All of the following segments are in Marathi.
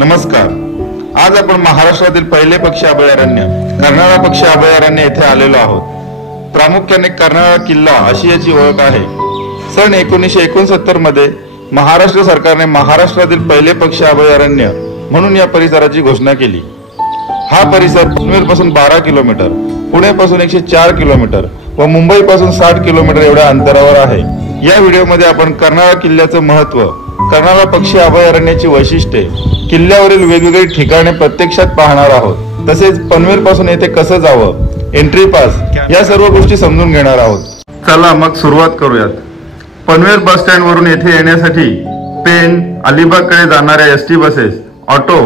नमस्कार। आज आपण महाराष्ट्रातील पहिले पक्षी अभयारण्य कर्नाळा पक्षी अभयारण्य येथे आलेलो आहोत। प्रामुख्याने कर्नाळा किल्ला अशी याची ओळख आहे। सन 1969 मध्ये महाराष्ट्र सरकारने महाराष्ट्रातील पहिले पक्षी अभयारण्य म्हणून या परिसराची घोषणा केली। हा परिसर पनवेलपासून 12 किलोमीटर, पुण्यापासून 104 किलोमीटर व मुंबईपासून 60 किलोमीटर एवढ्या अंतरावर आहे। या व्हिडिओमध्ये आपण कर्नाळा किल्ल्याचे महत्त्व, कर्नाळा पक्षी अभयारण्याची वैशिष्ट्ये, किल्ल्यावरील वेगवेगळी ठिकाणे प्रत्यक्षात पाहणार आहोत। तसेच पनवेल पासून येथे कसं जावं, एंट्री पास या सर्व गोष्टी समजून घेणार आहोत। चला मग सुरुवात करूयात। पनवेल बस स्टँड वरून येथे येण्यासाठी पेण, अलिबागकडे जाणाऱ्या एसटी बसेस, ऑटो,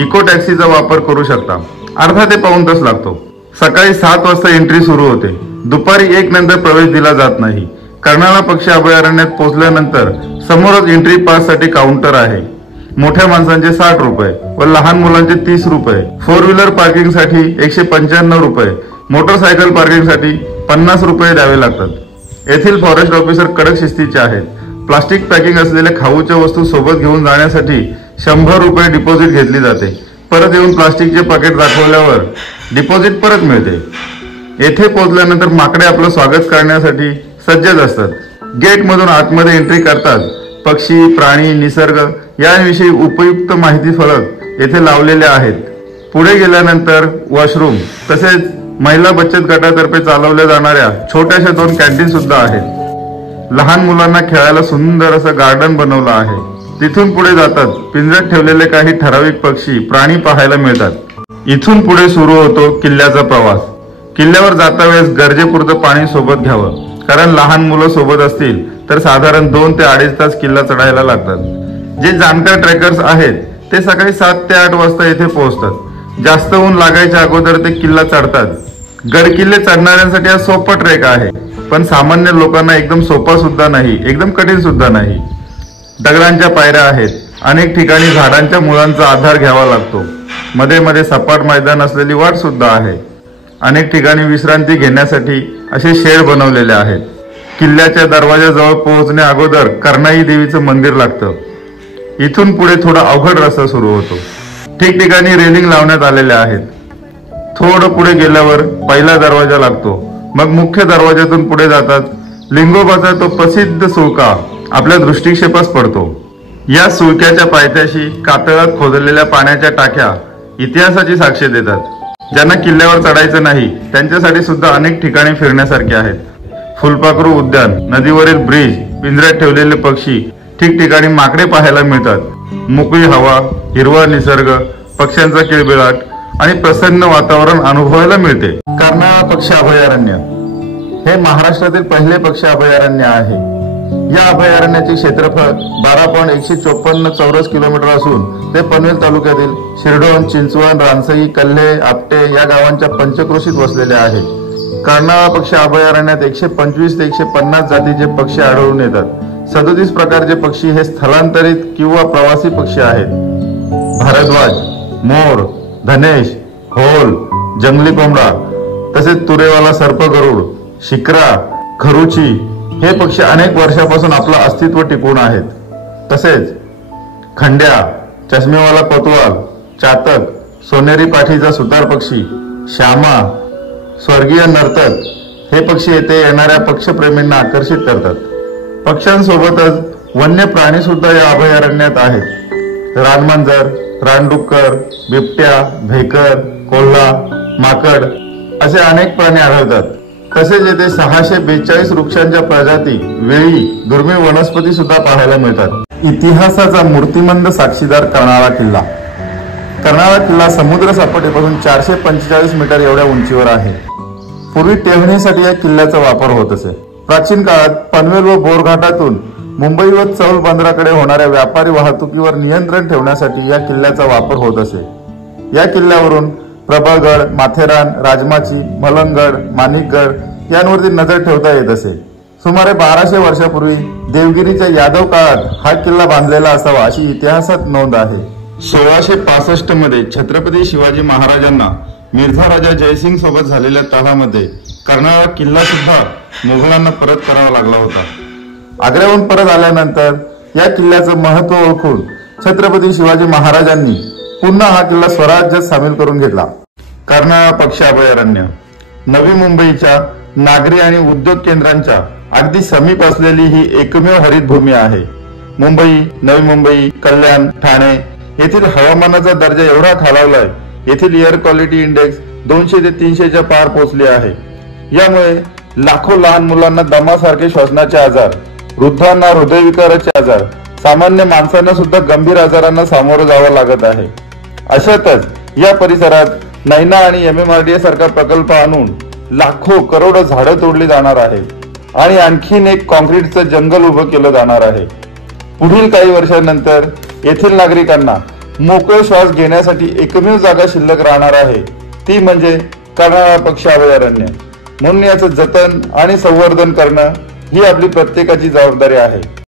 इको टॅक्सीचा वापर करू शकता। अर्धा ते पाऊण तास लागतो। सकाळी 7 वाजता एंट्री सुरू होते। दुपारी 1 नंतर प्रवेश दिला जात नाही। कर्नाळा पक्षी अभयारण्यात पोहोचल्यानंतर समोरच एंट्री पास साठी काउंटर आहे। मोठ्या माणसांचे 60 रुपये व लहान मुलांचे 30 रुपये, 4 व्हीलर पार्किंग साठी 195 रुपये, मोटरसायकल पार्किंग साठी 50 रुपये द्यावे लागतात। येथील फॉरेस्ट ऑफिसर कडक शिस्तीचे आहेत। प्लास्टिक पॅकिंग असलेल्या खाऊच्या वस्तू सोबत घेऊन जाण्यासाठी 100 रुपये डिपॉझिट घेतली जाते। परत येऊन प्लास्टिकचे पाकिट दाखवल्यावर डिपॉझिट परत मिळते। येथे पोहोचल्यानंतर माकडे आपलं स्वागत करण्यासाठी सज्जच असतात। गेट मधून आतमध्ये एंट्री करतात पक्षी, प्राणी, निसर्ग याविषयी उपयुक्त माहिती फलक येथे लावलेले आहेत। पुढे गेल्यानंतर वॉशरूम तसेच महिला बचत गटातर्फे चालवल्या जाणाऱ्या छोट्याशा 2 कॅन्टीन सुद्धा आहेत। लहान मुलांना खेळायला सुंदर असं गार्डन बनवलं आहे। तिथून पुढे जातात पिंजऱ्यात ठेवलेले काही ठराविक पक्षी, प्राणी पाहायला मिळतात। इथून पुढे सुरू होतो किल्ल्याचा प्रवास। किल्ल्यावर जाता वेळेस गरजेपुरतं पाणी सोबत घ्यावं, कारण लहान मुलं सोबत असतील तर साधारण 2 ते 2.5 तास किल्ला चढायला लागतात। जे जाणकार ट्रेकर्स आहेत ते सकाळी 7 ते 8 वाजता येथे पोहोचतात। जास्त ऊन लागायच्या अगोदर ते किल्ला चढतात। गडकिल्ले चढणाऱ्यांसाठी हा सोपा ट्रेक आहे, पण सामान्य लोकांना एकदम सोपा सुद्धा नाही, एकदम कठीण सुद्धा नाही। दगडांच्या पायऱ्या आहेत। अनेक ठिकाणी झाडांच्या मुळांचा आधार घ्यावा लागतो। मध्ये मध्ये सपाट मैदान असलेली वाट सुद्धा आहे। अनेक ठिकाणी विश्रांती घेण्यासाठी असे शेड बनवलेले आहेत। किल्ल्याच्या दरवाजाजवळ पोहोचण्या अगोदर कर्नाई देवीचं मंदिर लागतं। इथून पुढे थोडा अवघड रस्ता सुरू होतो। ठिकठिकाणी रेलिंग लावण्यात आलेल्या आहेत। थोडं पुढे गेल्यावर पहिला दरवाजा लागतो। मग मुख्य दरवाजातून पुढे जातात लिंगोबाचा तो प्रसिद्ध सुळका आपल्या दृष्टिक्षेपास पडतो। या सुळक्याच्या पायथ्याशी कातळात खोदलेल्या पाण्याच्या टाक्या इतिहासाची साक्ष देतात। ज्यांना किल्ल्यावर चढायचं नाही त्यांच्यासाठी सुद्धा अनेक ठिकाणी फिरण्यासारखे आहेत। फुलपाखरू उद्यान, नदीवरील ब्रिज, पिंजऱ्यात ठेवलेले पक्षी, ठिकठिकाणी माकडे पाहायला मिळतात। मोकळी हवा, हिरवा निसर्ग, पक्ष्यांचा किलबिलाट आणि प्रसन्न वातावरण अनुभवायला मिळते। कर्नाळा पक्षी अभयारण्य हे महाराष्ट्रातील पहिले पक्षी अभयारण्य आहे। या अभयारण्याचे क्षेत्रफळ 12.154 चौरस किलोमीटर असून ते पनवेल तालुक्यातील शिरडोन, चिंचवण, रानसई, कल्हे, आपटे या गावांच्या पंचक्रोशीत वसलेले आहे। कर्नाळा पक्षी अभयारण्यात 125 ते 150 जातीचे पक्षी आढळून येतात। 37 प्रकारचे पक्षी हे स्थलांतरित किंवा प्रवासी पक्षी आहेत। भारद्वाज, मोर, धनेश, होल, जंगली कोंबडा तसेच तुरेवाला सर्पगरुड, शिक्रा, खरुची हे पक्षी अनेक वर्षापासून आपलं अस्तित्व टिकवून आहेत। तसेच खंड्या, चष्मेवाला कोतवाल, चातक, सोनेरी पाठीचा सुतार पक्षी, श्यामा, स्वर्गीय नर्तक हे पक्षी येथे येणाऱ्या पक्षप्रेमींना आकर्षित करतात। पक्ष्यांसोबतच वन्य प्राणी सुद्धा या अभयारण्यात आहेत। रानमांजर, रानडुक्कर, बिबट्या, भेकर, कोल्हा, माकड असे अनेक प्राणी आढळतात। तसेच येथे 642 वृक्षांच्या प्रजाती, वेळी, दुर्मिळ वनस्पती सुद्धा पाहायला मिळतात। इतिहासाचा मूर्तिमंत साक्षीदार कर्नाळा किल्ला। कर्नाळा किल्ला समुद्र सपाटीपासून 445 मीटर एवढ्या उंचीवर आहे। पूर्वी टेहळणीसाठी या किल्ल्याचा वापर होत असे। प्राचीन काळात पनवेल व बोरघाटातून मुंबई व चौल बंदराकडे होणाऱ्या व्यापारी वाहतुकीवर नियंत्रण ठेवण्यासाठी या किल्ल्याचा वापर होत असे। या किल्ल्यावरून प्रबळगड, माथेरान, राजमाची, मलंगड, माणिकगड यांवरती नजर ठेवता येत असे। सुमारे 1200 वर्षापूर्वी देवगिरीच्या यादव काळात हा किल्ला बांधलेला असावा अशी इतिहासात नोंद आहे। 1665 मध्ये छत्रपती शिवाजी महाराजांना मिर्झा राजा जयसिंग सोबत झालेल्या तहामध्ये कर्नाळा किल्ला सुद्धा मुघलांना परत करावा लागला होता। आग्र्याहून परत आल्यानंतर या किल्ल्याचं महत्त्व ओळखून छत्रपती शिवाजी महाराजांनी पुन्हा हा किल्ला स्वराज्यात सामील करून घेतला. कर्नाळा पक्षी अभयारण्य नवी मुंबईच्या नागरी आणि उद्योग केंद्रांच्या अगदी समीप असलेली ही एकमेव हरित भूमी आहे. मुंबई, नवी मुंबई, कल्याण, ठाणे येथील हवामानाचा दर्जा एवढा खालावलाय, येथील एअर क्वालिटी इंडेक्स 200 ते 300च्या पार पोहोचले आहे. यामुळे लाखो लहान मुलांना दमासारखे श्वसनाचे आजार, वृद्धांना हृदयविकाराचे आजार, सामान्य माणसांना सुद्धा गंभीर आजारांना सामोरं जावं लागत आहे. अशातच या परिसरात नैना आणि MMRDA सारखा प्रकल्प आणून लाखो करोडो झाडं तोडली जाणार आहे आणि आणखीन एक कॉन्क्रीटचं जंगल उभं केलं जाणार आहे. पुढील काही वर्षांनंतर येथील नागरिकांना मोकळे श्वास घेण्यासाठी एकमेव जागा शिल्लक राहणार आहे, ती म्हणजे कर्नाळा पक्षी अभयारण्य. म्हणून याचं जतन आणि संवर्धन करणं ही आपली प्रत्येकाची जबाबदारी आहे.